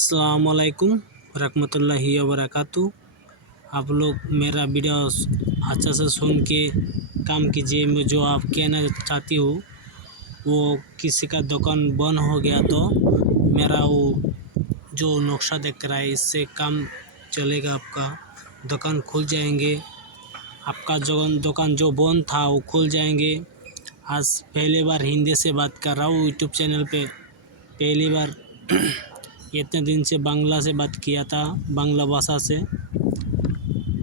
असलकुम रहमतुल्लाहि वबरकातु आप लोग मेरा वीडियो अच्छा से सुन के काम कीजिए। मैं जो आप कहना चाहती हूँ, वो किसी का दुकान बंद हो गया तो मेरा वो जो नक्शा देख रहा है, इससे काम चलेगा आपका। दुकान खुल जाएँगे। आपका जो दुकान जो बंद था, वो खुल जाएँगे। आज पहली बार हिंदी से बात कर रहा हूँ यूट्यूब चैनल पे। पहली बार इतने दिन से बांग्ला से बात किया था, बांग्ला भाषा से।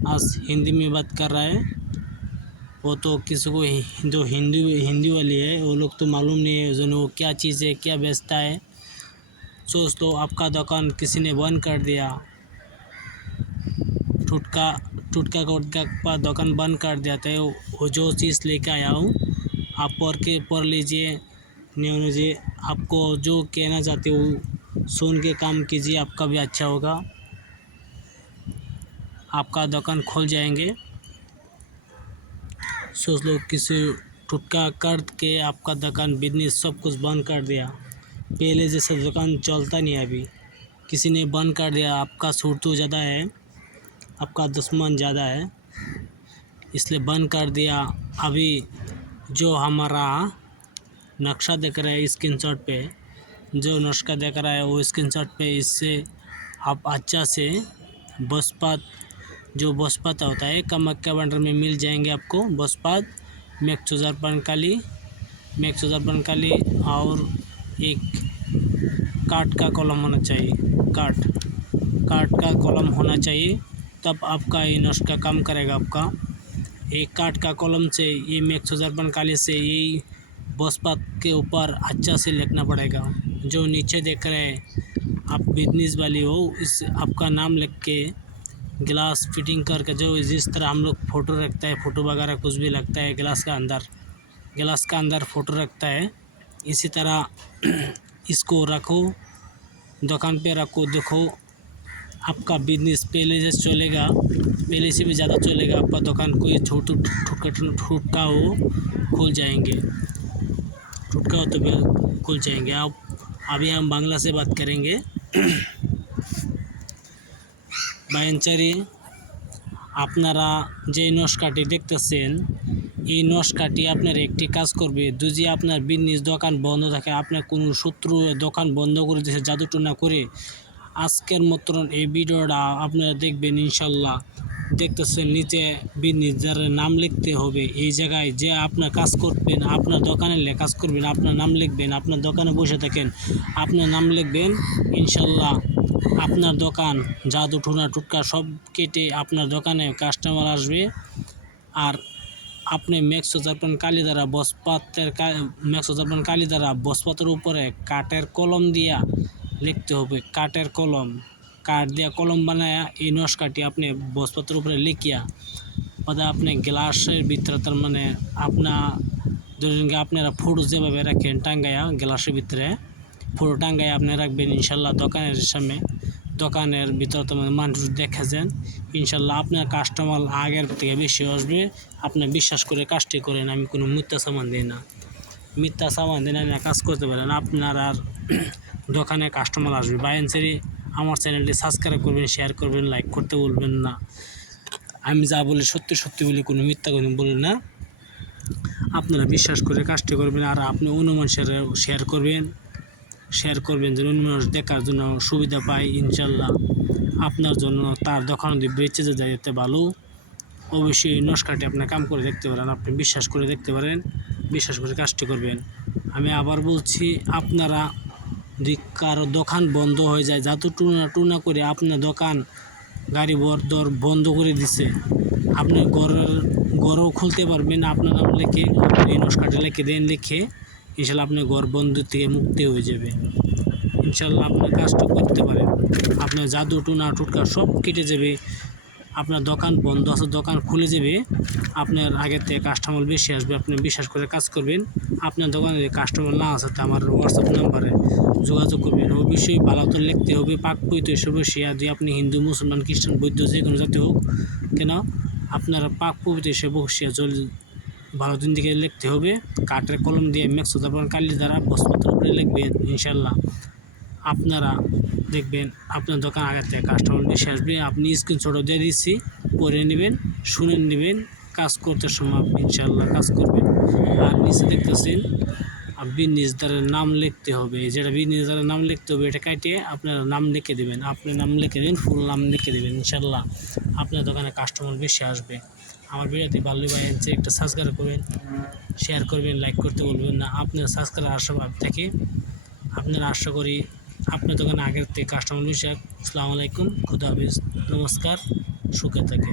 आज हिंदी में बात कर रहा है। वो तो किसी को जो हिंदी हिंदी वाली है, वो लोग तो मालूम नहीं है जो वो क्या चीज़ है, क्या बेचता है। सोच लो आपका दुकान किसी ने बंद कर दिया। टुटका टुटका का दुकान बंद कर दिया तो वो जो चीज़ लेके आया हूँ, आप पढ़ के पढ़ लीजिए न्यू आपको जो कहना चाहते हो सुन के काम कीजिए, आपका भी अच्छा होगा। आपका दुकान खुल जाएँगे। सोच लो किसी टुटका कर के आपका दुकान बिज़नेस सब कुछ बंद कर दिया। पहले जैसे दुकान चलता नहीं अभी। किसी ने बंद कर दिया, आपका सुरतू ज़्यादा है, आपका दुश्मन ज़्यादा है। इसलिए बंद कर दिया। अभी जो हमारा नक्शा देख रहे हैं स्क्रीन शॉट पे जो नुस्खा देख रहा है, वो स्क्रीन शॉट पे इससे आप अच्छा से बसपात, जो बसपात होता है कामाख्या बंडर में मिल जाएँगे आपको बसपात मेक चुजार पनकाली मेक चुजार पनकाली और एक काट का कॉलम होना चाहिए, काट काट का कॉलम होना चाहिए, तब आपका ये नुस्खा काम करेगा आपका। एक काट का कॉलम से, ये मेक चुजार पनकाली से, ये बसपात के ऊपर अच्छा से लिखना पड़ेगा। जो नीचे देख रहे हैं, आप बिज़नेस वाली हो, इस आपका नाम लिख के गिलास फिटिंग करके जो जिस तरह हम लोग फ़ोटो रखता है फ़ोटो वगैरह कुछ भी लगता है गिलास का अंदर गिलास का अंदर फ़ोटो रखता है। इसी तरह इसको रखो, दुकान पे रखो, देखो, आपका बिज़नेस पहले से चलेगा, पहले से भी ज़्यादा चलेगा, आपका दुकान कोई छोटू ठुटका हो, खुल जाएँगे। टुटका हो तो खुल जाएँगे। आप अभी हम बांग्ला से बात करेंगे বাইনচারি আপনারা যে নস্কাটি দেখতেছেন এই নস্কাটি আপনার একটি কাজ করবে যদি আপনার বিজনেস দোকান বন্ধ থাকে আপনার কোনো শত্রু দোকান বন্ধ করে দিয়েছে জাদুটনা করে আজকের মতন এই ভিডিওটা আপনারা দেখবেন ইনশাল্লাহ দেখতেছেন, নিচে বিজনেস নাম লিখতে হবে, এই জায়গায় যে আপনার কাজ করবেন, আপনার দোকানে কাজ করবেন, আপনার নাম লিখবেন, আপনার দোকানে বসে থাকেন, আপনার নাম লিখবেন, ইনশাল্লাহ আপনার দোকান, জাদু টুনা টুটকা সব কেটে আপনার দোকানে কাস্টমার আসবে। আর আপনি মেক্সো জাপান কালি দ্বারা বসপাতের মেক্সো জাপান কালি দ্বারা বসপাতের উপরে কাঠের কলম দিয়া লিখতে হবে, কাঠের কলম। কাঠ দিয়া কলম বানায়া এই নস নস্কাটি আপনি বসপাতের উপরে লিখিয়া বাদে আপনি গ্লাসের ভিতরে তার মানে আপনার ধরেন আপনারা ফুড যেভাবে রাখেন, টাঙ্গাইয়া গ্লাসের ভিতরে ফুটো টাঙ্গায় আপনি রাখবেন ইনশাল্লাহ দোকানের সামনে দোকানের ভিতরে তোমার মানুষ দেখেছেন ইনশাল্লাহ আপনার কাস্টমার আগের থেকে বেশি আসবে, আপনি বিশ্বাস করে কাজটি করেন, আমি কোনো মিথ্যা সামান দিই না। মিথ্যা সামান দিন না কাজ করতে পারেন, আপনার আর দোকানে কাস্টমার আসবে। বাইনসারি আমার চ্যানেলটি সাবস্ক্রাইব করবেন শেয়ার করবেন লাইক করতে বলবেন না। আমি যা বলি সত্যি সত্যি বলি, কোনো মিথ্যা কোনো বলি না। আপনারা বিশ্বাস করে কাজটি করবেন আর আপনি অনুমান মানুষের শেয়ার করবেন। শেয়ার করবেন যেন অন্য মানুষ দেখার জন্য সুবিধা পায় ইনশাল্লাহ আপনার জন্য তার দোকান যদি বেঁচে যায় যেতে ভালো। অবশ্যই এই নস্কাটি আপনার কাম করে দেখতে পারেন, আপনি বিশ্বাস করে দেখতে পারেন, বিশ্বাস করে কাজটি করবেন। আমি আবার বলছি, আপনারা কারও দোকান বন্ধ হয়ে যায়। যাতে টুনা টুনা করে আপনার দোকান, গাড়ি বরদর বন্ধ করে দিছে। আপনি ঘরের, ঘরও খুলতে পারবেন আপনার নাম লিখে, এই নস্কাটা লিখে দেন, লিখে ইনশাল্লাহ আপনার ঘর বন্ধ থেকে মুক্তি হয়ে যাবে। ইনশাল্লাহ আপনার কাজটা করতে পারেন। আপনার জাদু টুনা টুটকা সব কেটে যাবে। আপনার দোকান বন্ধ আছে, দোকান খুলে যাবে, আপনার আগের থেকে কাস্টমার বেশি আসবে, আপনি বিশ্বাস করে কাজ করবেন। আপনার দোকানে কাস্টমার না আছে তো আমার হোয়াটসঅ্যাপ নাম্বারে যোগাযোগ করবেন। অবশ্যই ভালো তো লিখতে হবে, পাক বইতে হিসেবে শেয়ার দিয়ে আপনি হিন্দু, মুসলমান, খ্রিস্টান, বৌদ্ধ যে কোনো জাতি হোক, কেন? আপনার পাক পবিত্র হিসেবে বসিয়া জল ভালো দিন দিকে লিখতে হবে। কাঠের কলম দিয়ে মেক্সো তারপর কালি দ্বারা বসপত্র করে লিখবেন ইনশাল্লাহ আপনারা দেখবেন আপনার দোকান আগের থেকে কাস্টমার বেশি আসবে। আপনি স্ক্রিনশটও দিয়ে দিচ্ছি করে নেবেন, শুনে নেবেন, কাজ করতে সময় আপনি ইনশাল্লাহ কাজ করবেন। আর নিচে দেখতেছেন বিজনেস দ্বারের নাম লিখতে হবে। যেটা বিজনেস দ্বারের নাম লিখতে হবে, এটা কাটিয়ে আপনার নাম লিখে দেবেন। আপনি নাম লিখে দেবেন ফুল নাম লিখে দেবেন ইনশাল্লাহ আপনার দোকানে কাস্টমার বেশি আসবে। আমার ভিডিওতে ভালো ভাই একটা সাবস্ক্রাইব করবেন শেয়ার করবেন লাইক করতে বলবেন না। আপনার সাবস্ক্রাইব আশাবাদ থেকে আপনার আশা করি আপনার দোকানে আগের থেকে কাস্টমার আসবে। আসসালামু আলাইকুম খুদা হাফিজ নমস্কার সুখে থাকে